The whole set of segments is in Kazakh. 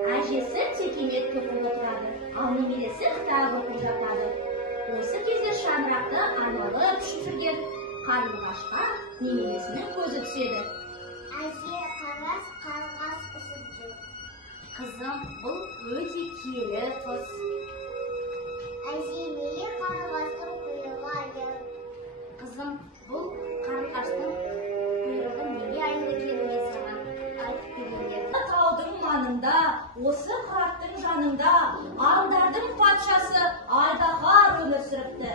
Әжесі текемет тоқып отырады, ал немересі кітап оқып жатады. Осы кезде шаңырақты айналып ұшып жүрген қарлығашқа немересінің көзі түседі. Әже, қарас, қарлығаш ұшып жүр. Қызым, бұл өте киелі құс. Әже, неге қарлығаштың құйрығы айыр? Қызым, бұл қарлығаштың құйрығы неге айыр екенін мен саған айтып берейін. Таудың маңында, осы қыраттың жанында аңдардың патшасы Айдаһар өмір сүріпті.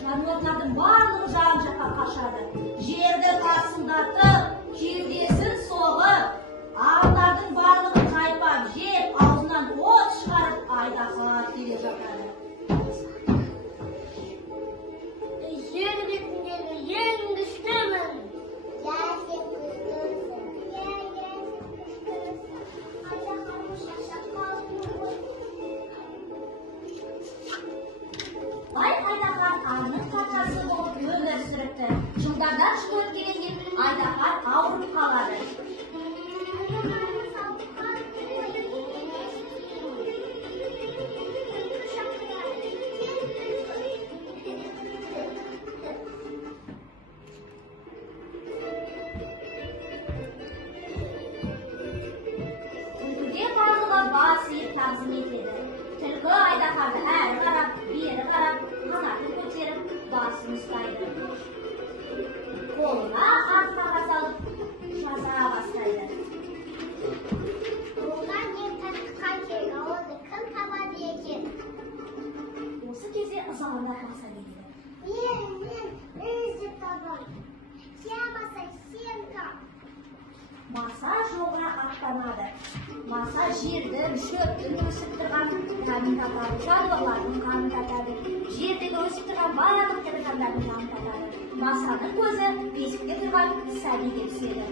Жануарлардың барлығы жан-жаққа қашады. Жерді қарсылдатып, кеудесін соғып, аңдардың барлығын қайпап жеп, аузынан от шығарып Айдаһар келе жатады. Жер бетіндегі ең күштімін. Сен күштісің. Айдаһардың шаршап қалдың ғой. Айдаһар аңның патшасы болып өмір сүріпті. Жылдардан жыл өткенде Айдаһар ауырып қалады. Түлкіге барлығы бас иіп тағзым етеді. Түлкі Айдаһарды әрі қарап, бері қарап, қанатын көтеріп, басын ұстайды. Қолына арқаға салып, жаза бастайды. Оған не тартқан жер, оны кім табады екен? Осы кезде ызалана Маса келеді. Мен іздеп табам. Ямаса сен тап. Маса жолға аттанады. Маса жердің, шөптің өсіп тұрған қанын татады, жануарлардың қанын татады. Жердегі өсіп тұрған барлық тірі-жандардың қанын татады. Масаның көзі бесікте тұрған сәбиге түседі.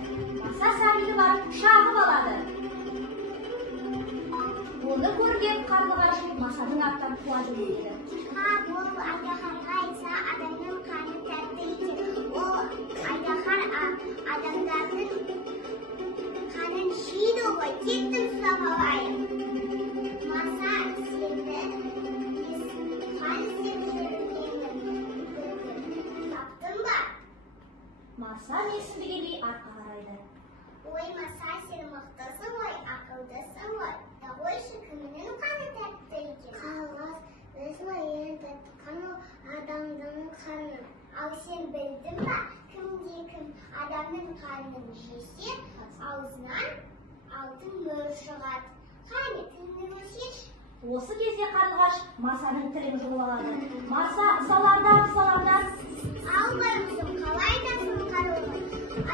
Маса сәбиді барып шағып алады. Оны көрген қарлығаш Масаның аттан қуа жөнеледі. Бұл Айдаһарға айтса, адамның қаны тәтті екен. Ол Айдаһар адамдардың қанын жейді ғой. Кеттім ұстап алайын. Маса, сені қан іздеп жүргенін таптың ба? Маса менсінбегендей артқа қарайды. Ой, Маса, сен мықтысың ғой, ақылдысың ғой. Да қойшы, кімнің қаны тәтті екен? Қарлығаш, өзіңе ең тәтті қаны адамның қаны. Ал сен білдің ба, кімде-кім адамның қанын жесе, аузынан алтын мөр шығады. Қане, тіліңді көрсетші. Осы кезде қарлығаш Масаның тілін жұлып алады. Маса ызаландап. Ал байғұсым, қалай тасың қаруын?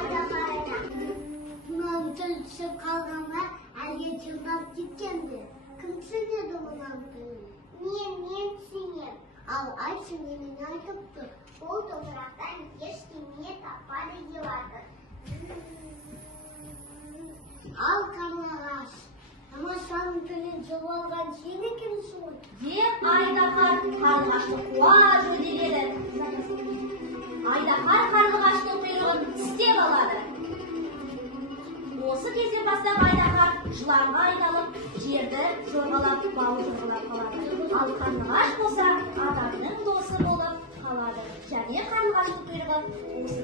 Айдаһарға. Мынау түсіп қалғанға әлге жылдап кеткенді. Кім түсінеді мұнан кейін? Мен түсінем. Ал айтшы, менің айтып тұр. Ол топырақтан ештеңе таппады деватыр. Ал қарлығаш, Масаның тілін жұлып алған сені кімсің ғой? Деп Айдаһар қарлығашты қуа жөнеледі. Айдаһар қарлығаштың құйрығын тістеп алады. Осы кезден бастап Айдаһар жыланға айналып, жерді жорғалап, бау жорғалап қалады. Ал қарлығаш болса адамның досы болып қалады. Және қарлығаштың құйрығы осы